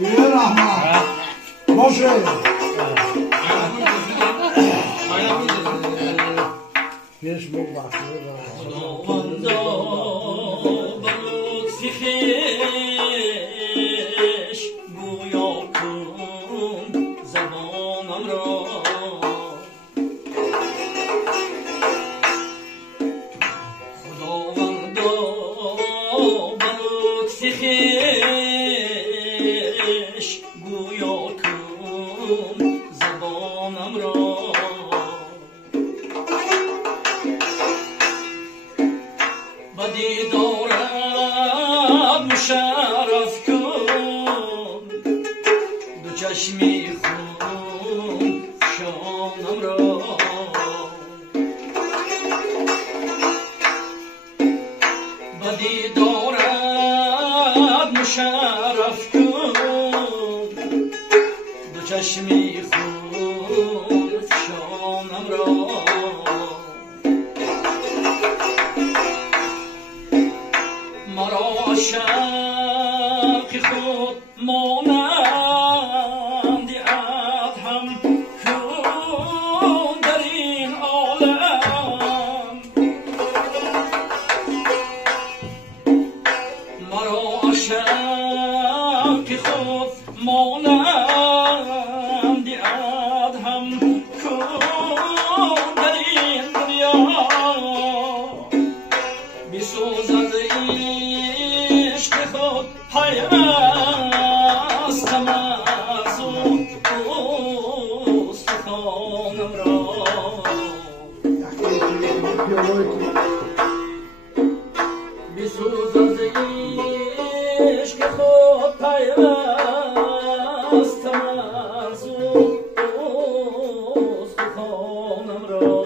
یه رحمت باشه پیش مو بخشی خداوندا به لطف خویش گویا کن زبانم را خداوندا به لطف خویش گویا کن زبانم را دیدارم مشرف کن دو چشمی خون شانم را با دیدارم مشرف کن دو چشمی خون شانم را مرا شوق خود مانند ادهم کن در این عالم مرا شوق خود مانند ادهم کن در این دنیا بسوزد عشق خود پیوستم از استخوانم را بسوزد عشق خود پیوستم از استخوانم را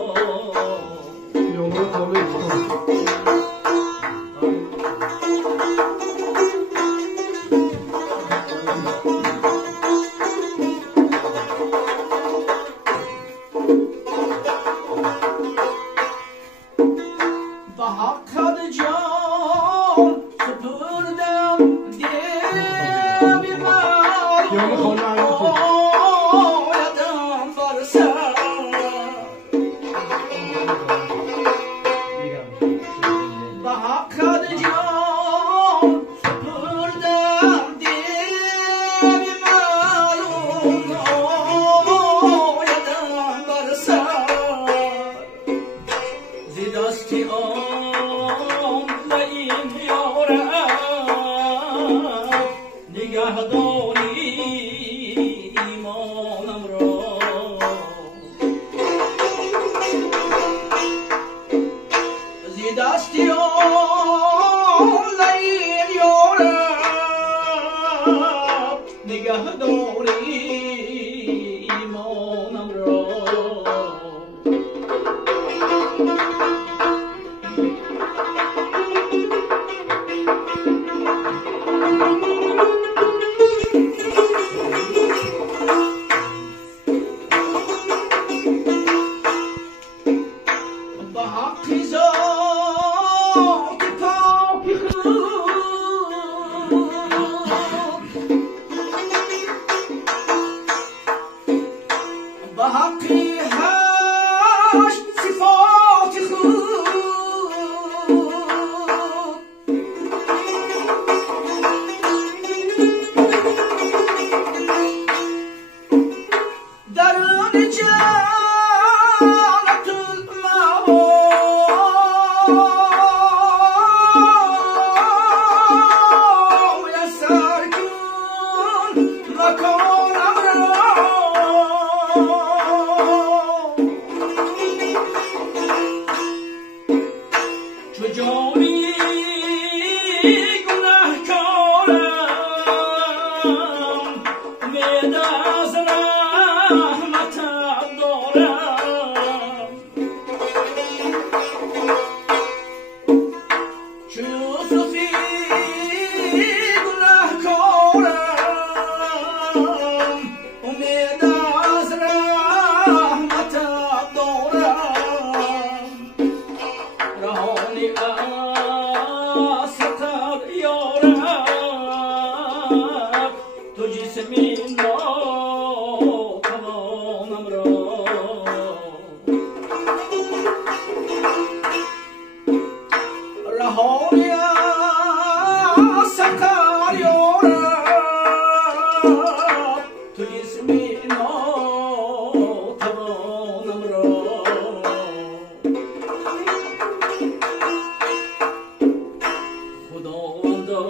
نامدا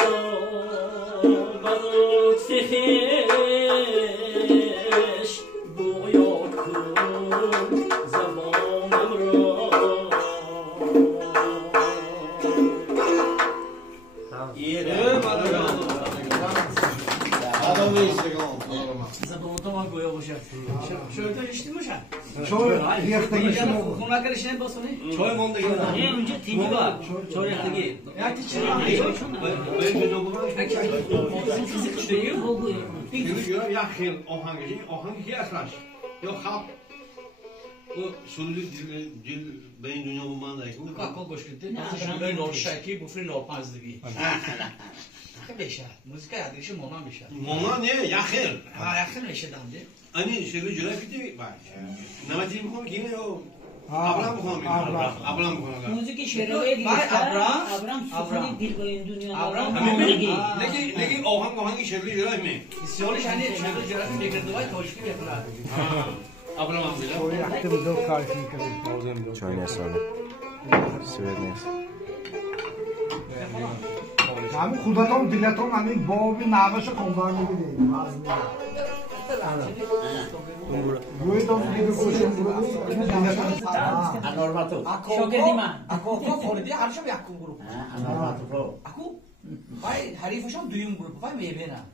بدوت فیش بویا کن زبانم را زبان تو من گویا باشد شاید تو اشتی باشد چای ریختگی شما خونه کرشنه باسونی چای مونده گیرم نه اونجا تیمی با چای ریختگی یکی چرا یا خیل آهنگی آهنگی اصلاش یا خب o sürülü dil beyin dünya bu manada ki Kako goş gitti. نه شنبه نورشکی بفری نورپنزدگی بشه موزیک یادگیش مومان بشه mona ne ya خیل ها یخن میشه دنده hani şöyle cüre bitti bak namazı mı konu kimi o ablam mı konu ablam mı konu موزیک شروعی ابرام دل با این دنیا lekin ohangi şöyle cüre mi سیالی شنی شده جرات میگرد وای توشکی بخلا ablam mı bile چای رختم دو کارشی کنید Çayın esnafı. Siverdiniz. همین خودتون دلتون همین بابی نوش کنبر میگیدید روی تو دیگه کوشش شاگردی من اکو خوردی هرشم یکم گروه اکو وای حریفشم دویم گروه وای میبینم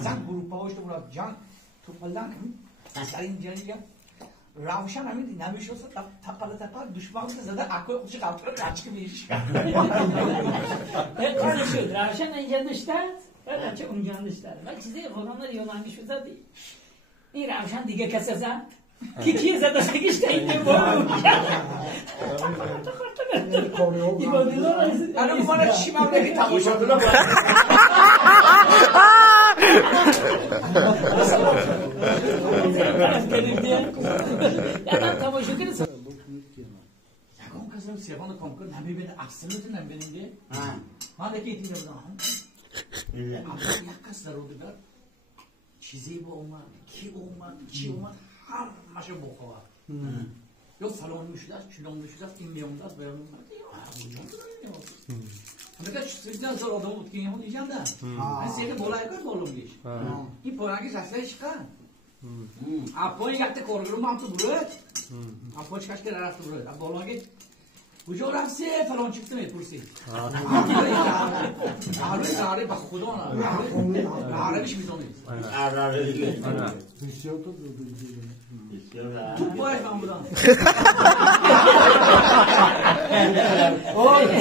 زن گروه پاوش تو برای جان تو پلدن کنی سرین جنگی روشن همین نمیشه تقل دشمن زده اکو خودش قطره کچک میش کار شد روشن اینجا نشته بعد چه اونجا نشته ولی چیزی خودم یونانی شده دی این روشن دیگه کسی زد کی زده سگیشته این بابا الان مال چی مملکت تماشا کنم یادم تماشا کنید یکم کسی سیاوان کنکور نمیبینه اصلا نمیبینه من دکی دیگه بودم یک کس در اونجا چیزی با اومد کی اومد چی اومد همش بخواه یا سلام میشد چلون میشد این میومد بیرون اومد همه چیزی از آدم بود که اینو دیدن نه من سیگه بالای کار بالوم گیش این پرانگی ساسش کن اپوی یکت کارگرو مام تو برد اپوی چکش که رفت برد بالوانگی کجا رفتی فلان چیکت میپرسی آره با خدا آره میش میزنید بسیار تو تو باید من بودم تو باید